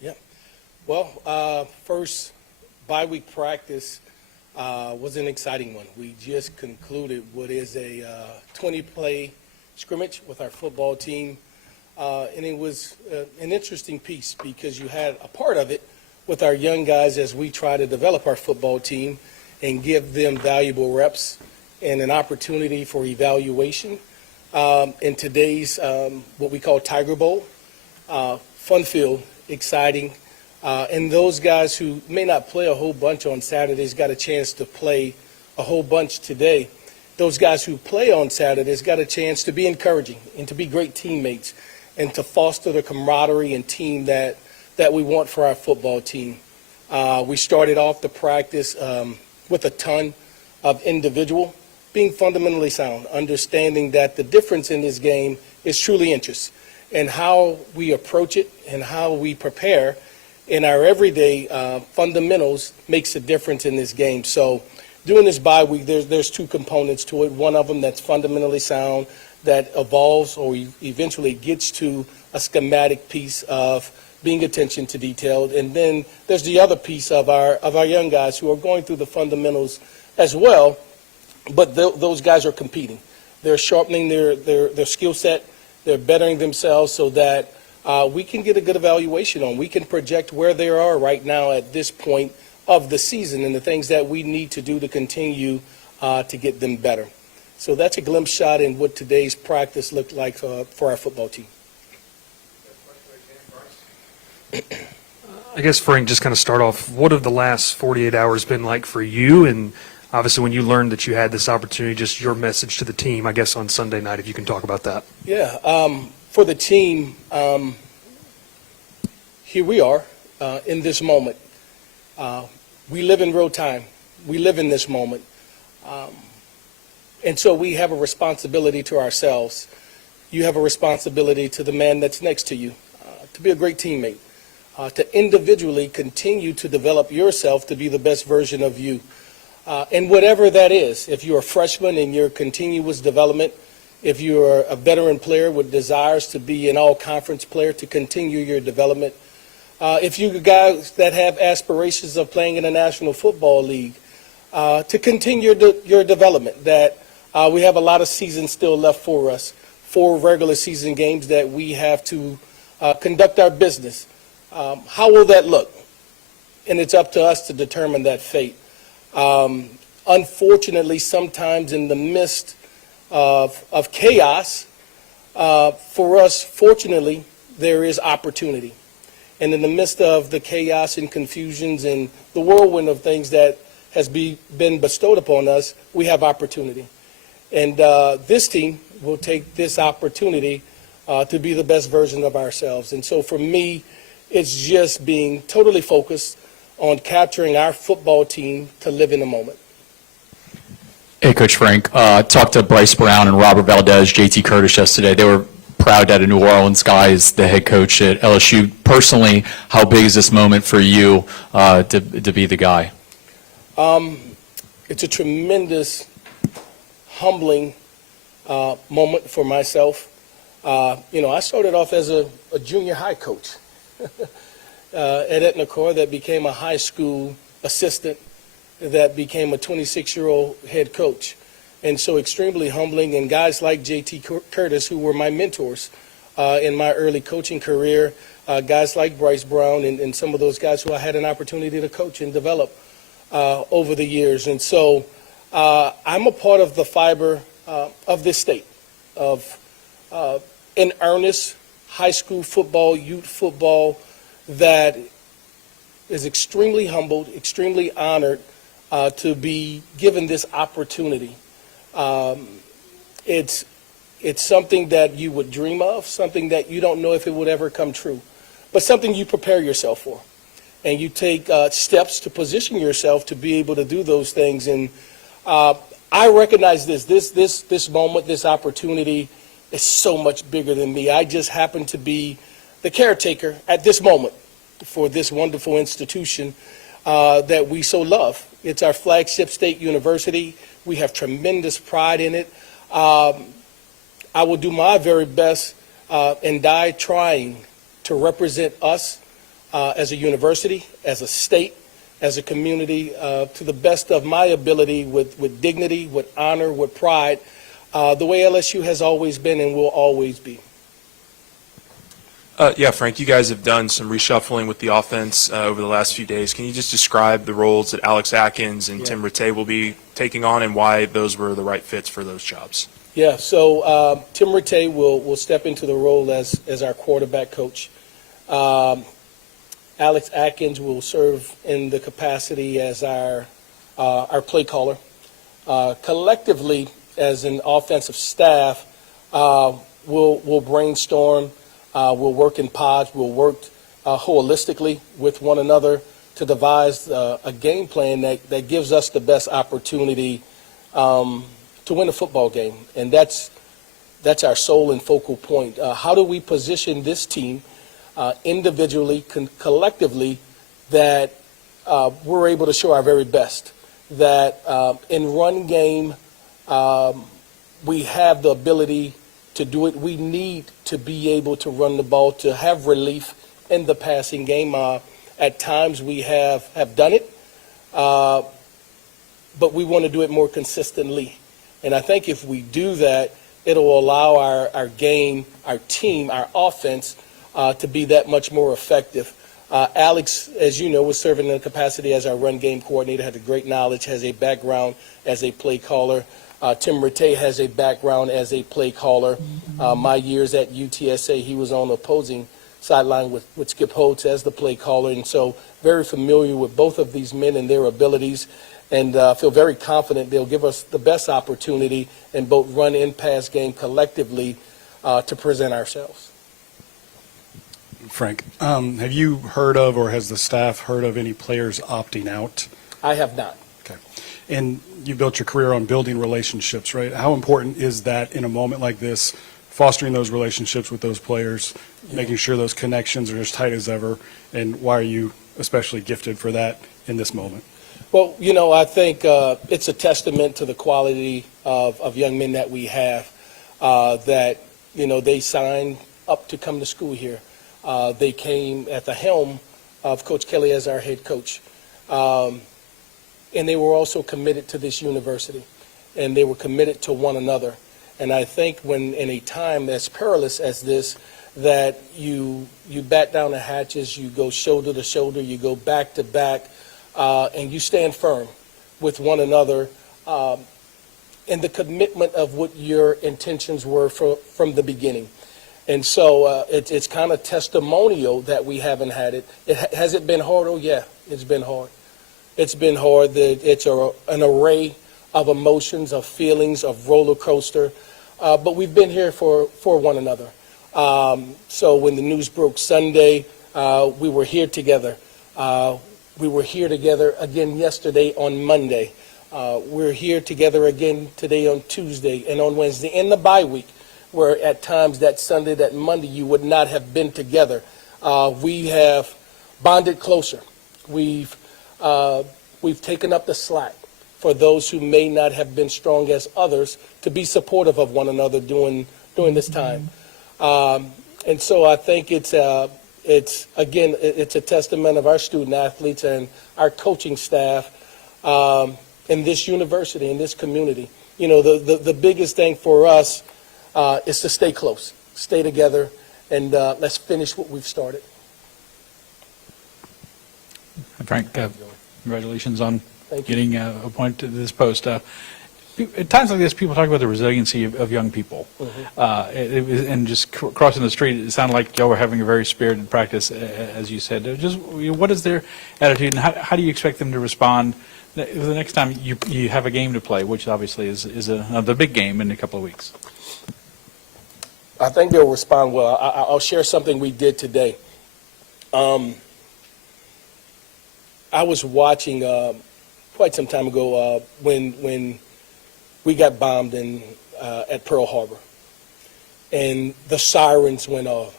Yeah. Well, first bye-week practice was an exciting one. We just concluded what is a 20-play scrimmage with our football team, and it was an interesting piece because you had a part of it with our young guys as we try to develop our football team and give them valuable reps and an opportunity for evaluation in today's what we call Tiger Bowl. Fun field, exciting. And those guys who may not play a whole bunch on Saturdays got a chance to play a whole bunch today. Those guys who play on Saturdays got a chance to be encouraging and to be great teammates and to foster the camaraderie and team that we want for our football team. We started off the practice with a ton of individual being fundamentally sound, understanding that the difference in this game is truly interest and how we approach it and how we prepare in our everyday fundamentals makes a difference in this game. So doing this bye week, there's two components to it. One of them that's fundamentally sound, that evolves or eventually gets to a schematic piece of being attention to detail. And then there's the other piece of our young guys who are going through the fundamentals as well, but those guys are competing. They're sharpening their skill set. They're bettering themselves so that we can get a good evaluation on. We can project where they are right now at this point of the season and the things that we need to do to continue to get them better. So that's a glimpse shot in what today's practice looked like for our football team. I guess, Frank, just kind of start off, what have the last 48 hours been like for you? And obviously when you learned that you had this opportunity, just your message to the team, I guess, on Sunday night, if you can talk about that. Yeah, for the team, here we are in this moment. We live in real time. We live in this moment. And so we have a responsibility to ourselves. You have a responsibility to the man that's next to you, to be a great teammate, to individually continue to develop yourself to be the best version of you. And whatever that is, if you're a freshman in your continuous development, if you're a veteran player with desires to be an all-conference player, to continue your development, if you guys that have aspirations of playing in the National Football League, to continue your development, that we have a lot of seasons still left for us, 4 regular season games that we have to conduct our business. How will that look? And it's up to us to determine that fate. Unfortunately, sometimes in the midst of chaos, for us, fortunately, there is opportunity. And in the midst of the chaos and confusions and the whirlwind of things that has been bestowed upon us, we have opportunity. And this team will take this opportunity to be the best version of ourselves. And so for me, it's just being totally focused on capturing our football team to live in the moment. Hey, Coach Frank. Talked to Bryce Brown and Robert Valdez, JT Curtis yesterday. They were proud that a New Orleans guy is the head coach at LSU. Personally, how big is this moment for you to be the guy? It's a tremendous, humbling moment for myself. I started off as a junior high coach at Etna Core that became a high school assistant that became a 26-year-old head coach. And so extremely humbling, and guys like J.T. Curtis, who were my mentors in my early coaching career, guys like Bryce Brown and some of those guys who I had an opportunity to coach and develop over the years. And so I'm a part of the fiber of this state, of in earnest high school football, youth football, that is extremely humbled, extremely honored to be given this opportunity. It's something that you would dream of, something that you don't know if it would ever come true, but something you prepare yourself for. And you take steps to position yourself to be able to do those things. And I recognize this moment, this opportunity is so much bigger than me. I just happen to be the caretaker at this moment for this wonderful institution that we so love. It's our flagship state university. We have tremendous pride in it. I will do my very best and die trying to represent us as a university, as a state, as a community, to the best of my ability, with dignity, with honor, with pride, the way LSU has always been and will always be. Yeah, Frank, you guys have done some reshuffling with the offense over the last few days. Can you just describe the roles that Alex Atkins and Tim Rattay will be taking on and why those were the right fits for those jobs? Yeah, so Tim Rattay will step into the role as our quarterback coach. Alex Atkins will serve in the capacity as our play caller. Collectively, as an offensive staff, we'll brainstorm. We'll work in pods. We'll work holistically with one another to devise a game plan that gives us the best opportunity to win a football game. And that's our sole and focal point. How do we position this team individually, collectively, that we're able to show our very best? That in run game, we have the ability to do it. We need to be able to run the ball, to have relief in the passing game. At times we have done it, but we want to do it more consistently. And I think if we do that, it'll allow our game, our team, our offense to be that much more effective. Alex, as you know, was serving in the capacity as our run game coordinator, had a great knowledge, has a background as a play caller. Tim Rattay has a background as a play caller. My years at UTSA, he was on the opposing sideline with Skip Holtz as the play caller, and so very familiar with both of these men and their abilities, and feel very confident they'll give us the best opportunity in both run and pass game collectively to present ourselves. Frank, have you heard of, or has the staff heard of, any players opting out? I have not. Okay. And you built your career on building relationships, right? How important is that in a moment like this, fostering those relationships with those players, making sure those connections are as tight as ever, and why are you especially gifted for that in this moment? Well, you know, I think it's a testament to the quality of young men that we have, that, you know, they signed up to come to school here. They came at the helm of Coach Kelly as our head coach. And they were also committed to this university, and they were committed to one another. And I think when in a time as perilous as this, that you bat down the hatches, you go shoulder to shoulder, you go back to back, and you stand firm with one another in the commitment of what your intentions were from the beginning. And so it's kind of testimonial that we haven't had it. Has it been hard? Oh, yeah, it's been hard. It's been hard. It's an array of emotions, of feelings, of roller coaster. But we've been here for one another. So when the news broke Sunday, we were here together. We were here together again yesterday on Monday. We're here together again today on Tuesday and on Wednesday in the bye week, where at times that Sunday, that Monday, you would not have been together. We have bonded closer. We've taken up the slack for those who may not have been strong as others to be supportive of one another during this time. And so I think it's a testament of our student athletes and our coaching staff in this university, in this community. You know, the biggest thing for us is to stay close, stay together, and let's finish what we've started. Frank, congratulations on Thank you. getting appointed to this post. At times like this, people talk about the resiliency of young people. And just crossing the street, it sounded like y'all were having a very spirited practice, as you said. Just what is their attitude, and how do you expect them to respond the next time you have a game to play, which obviously is the big game in a couple of weeks? I think they'll respond well. I'll share something we did today. I was watching quite some time ago when we got bombed at Pearl Harbor, and the sirens went off.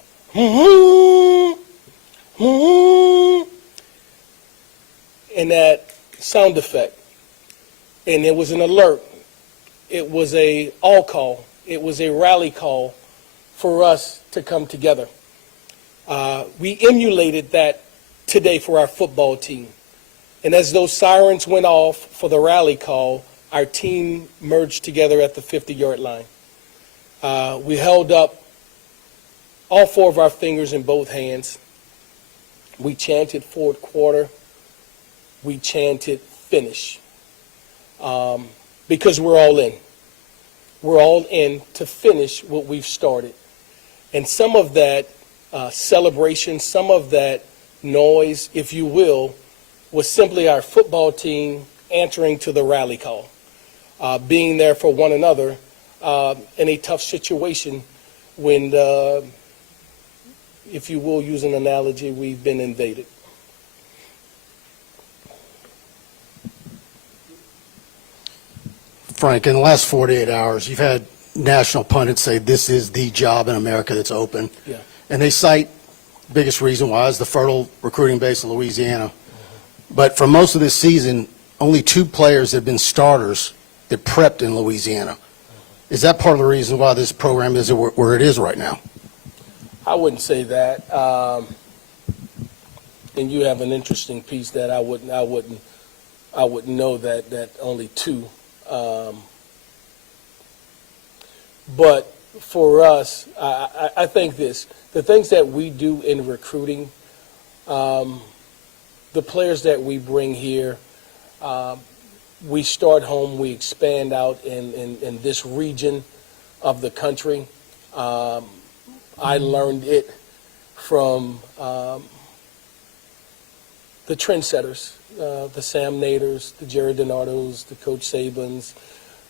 And that sound effect, and it was an alert. It was a all call. It was a rally call for us to come together. We emulated that today for our football team. And as those sirens went off for the rally call, our team merged together at the 50-yard line. We held up all 4 of our fingers in both hands. We chanted fourth quarter. We chanted finish. Because we're all in. We're all in to finish what we've started. And some of that celebration, some of that noise, if you will, was simply our football team answering to the rally call, being there for one another in a tough situation when, if you will use an analogy, we've been invaded. Frank, in the last 48 hours, you've had national pundits say this is the job in America that's open. Yeah. And they cite biggest reason why is the fertile recruiting base of Louisiana. But for most of this season, only 2 players have been starters that prepped in Louisiana. Is that part of the reason why this program is where it is right now? I wouldn't say that. And you have an interesting piece that I wouldn't know that only 2. But for us, I think the things that we do in recruiting, the players that we bring here, we start home, we expand out in this region of the country. I learned it from the trendsetters, the Sam Naders, the Jerry Donardos, the Coach Sabins,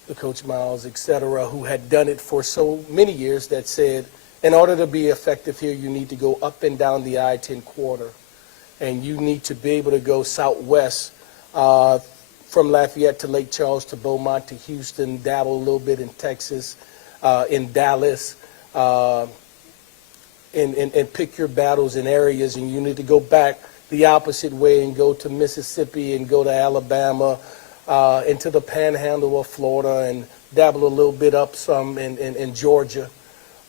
the Coach Miles, et cetera, who had done it for so many years that said, in order to be effective here, you need to go up and down the I-10 corridor. And you need to be able to go southwest from Lafayette to Lake Charles to Beaumont to Houston, dabble a little bit in Texas, in Dallas, and pick your battles in areas. And you need to go back the opposite way and go to Mississippi and go to Alabama, into the panhandle of Florida and dabble a little bit up some in Georgia.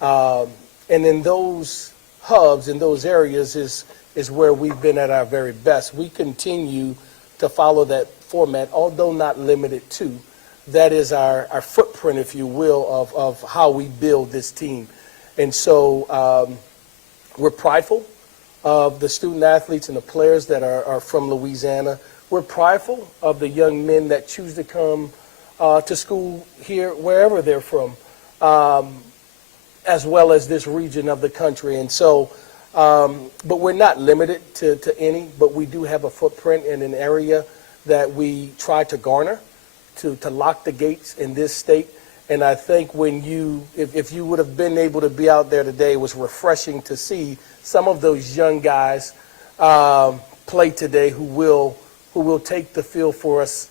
And in those hubs, in those areas is where we've been at our very best. We continue to follow that format, although not limited to. That is our footprint, if you will, of how we build this team. And so we're prideful of the student athletes and the players that are from Louisiana. We're prideful of the young men that choose to come to school here, wherever they're from, as well as this region of the country. And so, but we're not limited to any, but we do have a footprint in an area that we try to garner, to lock the gates in this state. And I think when if you would have been able to be out there today, it was refreshing to see some of those young guys play today who will take the field for us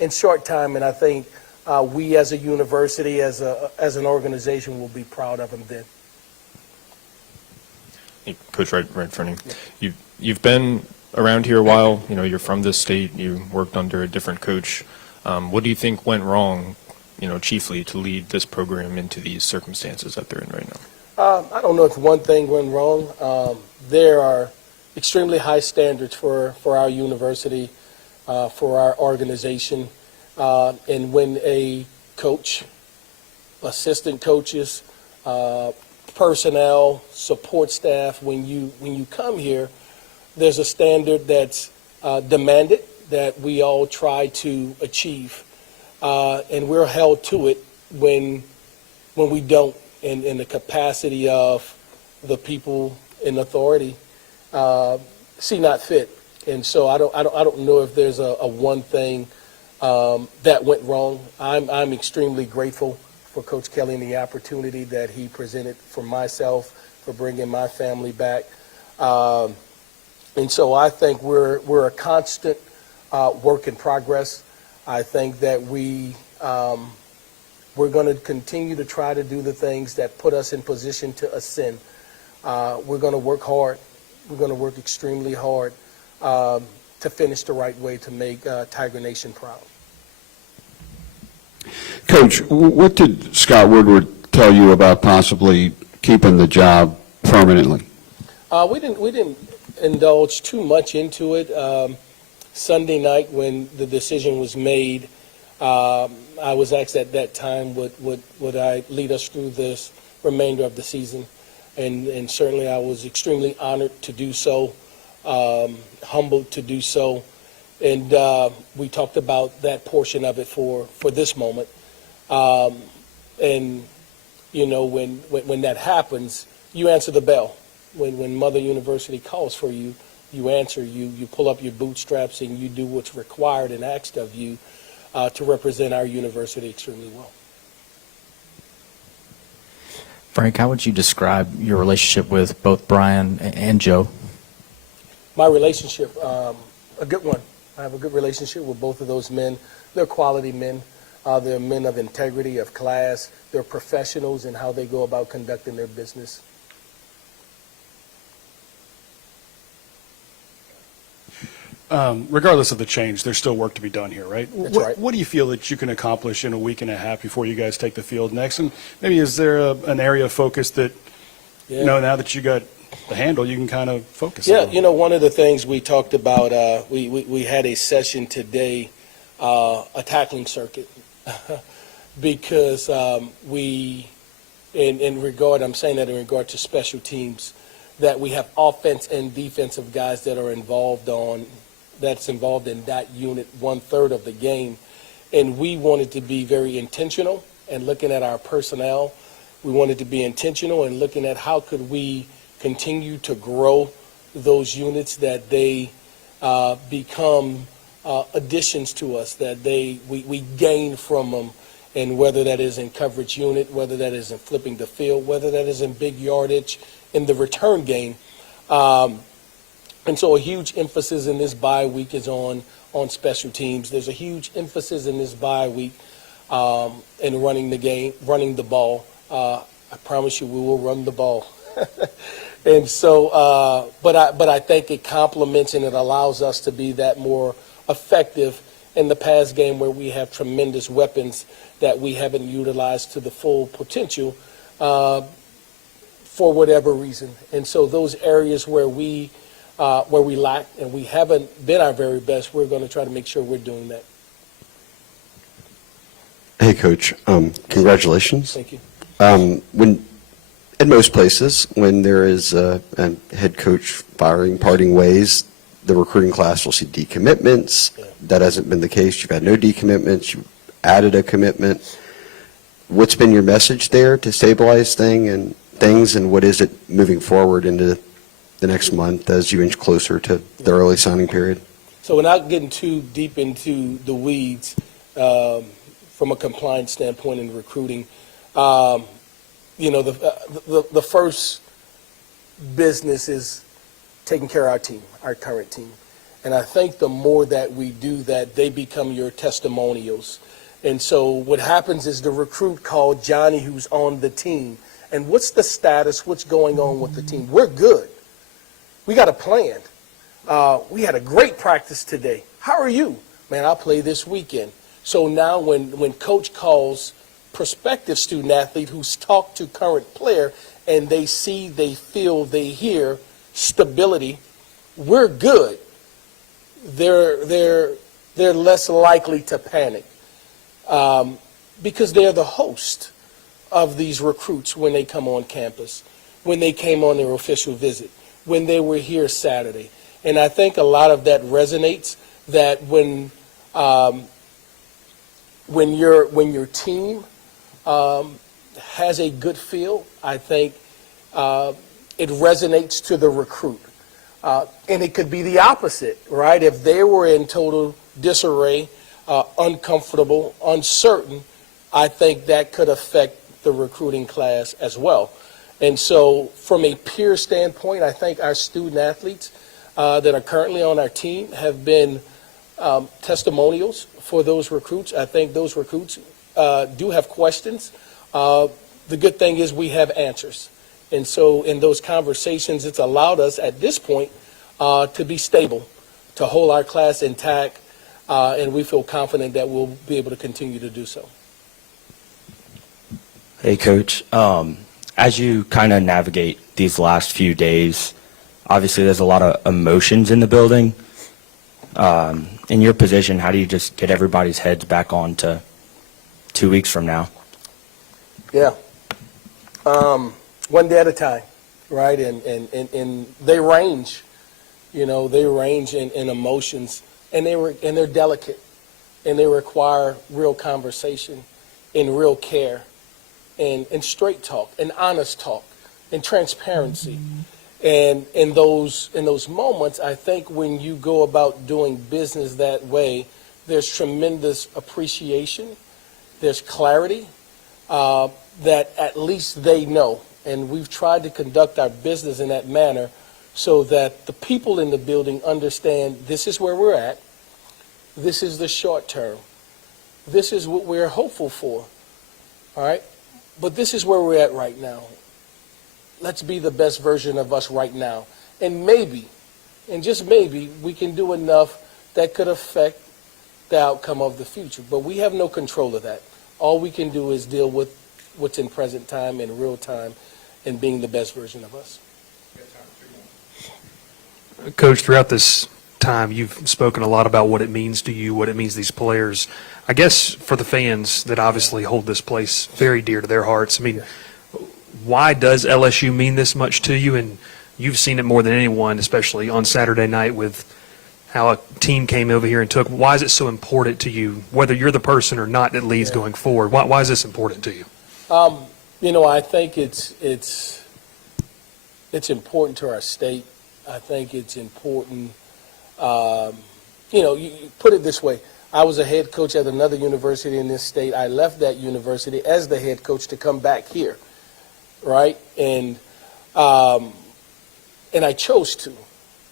in short time. And I think we as a university, as an organization, will be proud of them then. Hey, Coach, right in front of you. You've been around here a while. You know, you're from this state. You worked under a different coach. What do you think went wrong, chiefly to lead this program into these circumstances that they're in right now? I don't know if one thing went wrong. There are extremely high standards for our university, for our organization. And when a coach, assistant coaches, personnel, support staff, when you come here, there's a standard that's demanded that we all try to achieve. And we're held to it when we don't, in the capacity of the people in authority see not fit. And so I don't know if there's a one thing that went wrong. I'm extremely grateful for Coach Kelly and the opportunity that he presented for myself, for bringing my family back. And so I think we're a constant work in progress. I think that we're going to continue to try to do the things that put us in position to ascend. We're going to work hard. We're going to work extremely hard to finish the right way to make Tiger Nation proud. Coach, what did Scott Woodward tell you about possibly keeping the job permanently? We didn't indulge too much into it. Sunday night, when the decision was made, I was asked at that time, would I lead us through this remainder of the season? And certainly I was extremely honored to do so, humbled to do so. And we talked about that portion of it for this moment. And, you know, when that happens, you answer the bell. When Mother University calls for you, you answer, you pull up your bootstraps, and you do what's required and asked of you to represent our university extremely well. Frank, how would you describe your relationship with both Brian and Joe? My relationship, a good one. I have a good relationship with both of those men. They're quality men. They're men of integrity, of class. They're professionals in how they go about conducting their business. Regardless of the change, there's still work to be done here, right? That's right. What do you feel that you can accomplish in a week and a half before you guys take the field next? And maybe is there an area of focus that, you know, now that you got the handle, you can kind of focus on? Yeah, you know, one of the things we talked about, we had a session today, a tackling circuit, because I'm saying that in regard to special teams, that we have offense and defensive guys that are involved in that unit 1/3 of the game. And we wanted to be very intentional and looking at our personnel. We wanted to be intentional and looking at how could we continue to grow those units, that they become additions to us, that we gain from them, and whether that is in coverage unit, whether that is in flipping the field, whether that is in big yardage, in the return game. And so a huge emphasis in this bye week is on special teams. There's a huge emphasis in this bye week in running the game, running the ball. I promise you we will run the ball. And so, but I think it complements and it allows us to be that more effective in the pass game, where we have tremendous weapons that we haven't utilized to the full potential for whatever reason. And so those areas where we lack and we haven't been our very best, we're going to try to make sure we're doing that. Hey, Coach. Congratulations. Thank you. When in most places, when there is a head coach parting ways, the recruiting class will see decommitments. Yeah. That hasn't been the case. You've had no decommitments. You added a commitment. What's been your message there to stabilize things, and what is it moving forward into the next month as you inch closer to the early signing period? So without getting too deep into the weeds, from a compliance standpoint in recruiting, you know, the first business is taking care of our team, our current team. And I think the more that we do that, they become your testimonials. And so what happens is the recruit called Johnny, who's on the team, and what's the status, what's going on with the team? We're good. We got a plan. We had a great practice today. How are you? Man, I'll play this weekend. So now when coach calls prospective student athlete who's talked to current player, and they see, they feel, they hear stability, we're good. They're less likely to panic because they're the host of these recruits when they come on campus, when they came on their official visit, when they were here Saturday. And I think a lot of that resonates, that when your team has a good feel, I think it resonates to the recruit. And it could be the opposite, right? If they were in total disarray, uncomfortable, uncertain, I think that could affect the recruiting class as well. And so from a peer standpoint, I think our student athletes that are currently on our team have been testimonials for those recruits. I think those recruits do have questions. The good thing is we have answers. And so in those conversations, it's allowed us at this point to be stable, to hold our class intact, and we feel confident that we'll be able to continue to do so. Hey, Coach. As you kind of navigate these last few days, Obviously, there's a lot of emotions in the building. In your position, how do you just get everybody's heads back on to 2 weeks from now? Yeah. One day at a time, right? And they range, they range in emotions, and they're delicate, and they require real conversation and real care and straight talk and honest talk and transparency. And in those moments, I think when you go about doing business that way, there's tremendous appreciation, there's clarity, that at least they know. And we've tried to conduct our business in that manner so that the people in the building understand this is where we're at, this is the short term, this is what we're hopeful for, all right? But this is where we're at right now. Let's be the best version of us right now. And maybe, and just maybe, we can do enough that could affect the outcome of the future. But we have no control of that. All we can do is deal with what's in present time, in real time, and being the best version of us. Coach, throughout this time, you've spoken a lot about what it means to you, what it means to these players. I guess for the fans that obviously hold this place very dear to their hearts, I mean, why does LSU mean this much to you? And you've seen it more than anyone, especially on Saturday night with how a team came over here and took. Why is it so important to you, whether you're the person or not that leads going forward? Why is this important to you? I think it's important to our state. I think it's important. You put it this way. I was a head coach at another university in this state. I left that university as the head coach to come back here, right? And I chose to.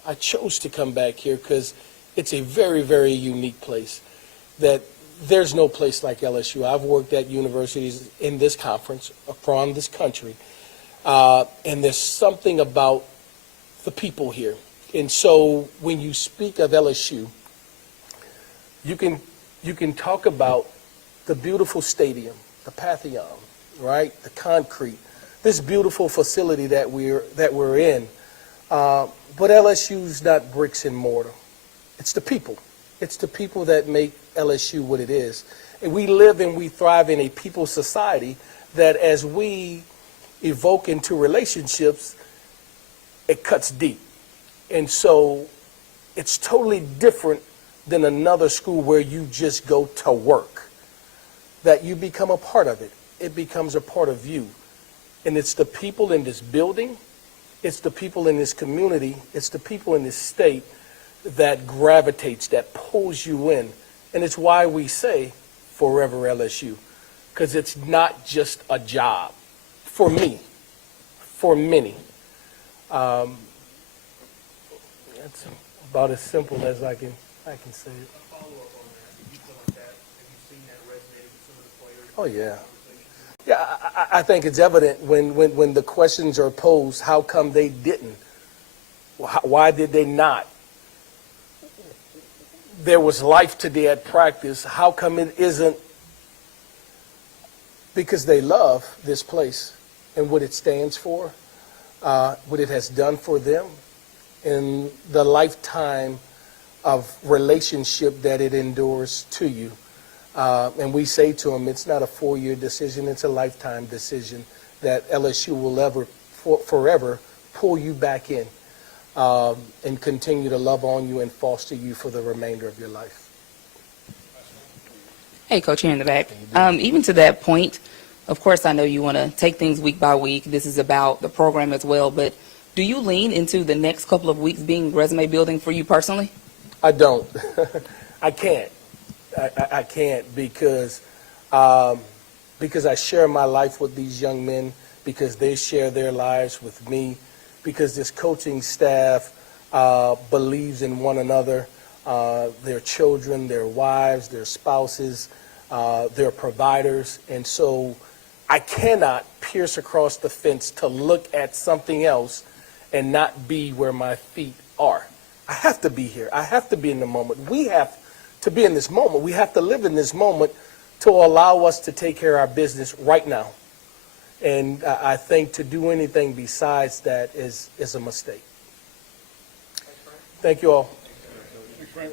I chose to come back here because it's a very, very unique place that there's no place like LSU. I've worked at universities in this conference, around this country, and there's something about the people here. And so when you speak of LSU, you can talk about the beautiful stadium, the Pantheon, right? The concrete, this beautiful facility that we're in. But LSU's not bricks and mortar. It's the people. It's the people that make LSU what it is. And we live and we thrive in a people society that as we evoke into relationships, it cuts deep. And so it's totally different than another school where you just go to work, that you become a part of it. It becomes a part of you. And it's the people in this building, it's the people in this community, it's the people in this state that gravitates, that pulls you in. And it's why we say forever LSU, because it's not just a job for me, for many. That's about as simple as I can say it. Oh, yeah. Yeah, I think it's evident when the questions are posed, how come they didn't? Why did they not? There was life today at practice. How come it isn't? Because they love this place and what it stands for, what it has done for them, and the lifetime of relationship that it endures to you. And we say to them, it's not a 4-year decision, it's a lifetime decision that LSU will forever pull you back in and continue to love on you and foster you for the remainder of your life. Hey, Coach, here in the back. Even to that point, of course, I know you want to take things week by week. This is about the program as well, but do you lean into the next couple of weeks being resume building for you personally? I don't. I can't. I can't because I share my life with these young men, because they share their lives with me, because this coaching staff believes in one another, their children, their wives, their spouses, their providers. And so I cannot pierce across the fence to look at something else and not be where my feet are. I have to be here. I have to be in the moment. We have to be in this moment. We have to live in this moment to allow us to take care of our business right now. And I think to do anything besides that is a mistake. Thank you all. Thanks, Frank.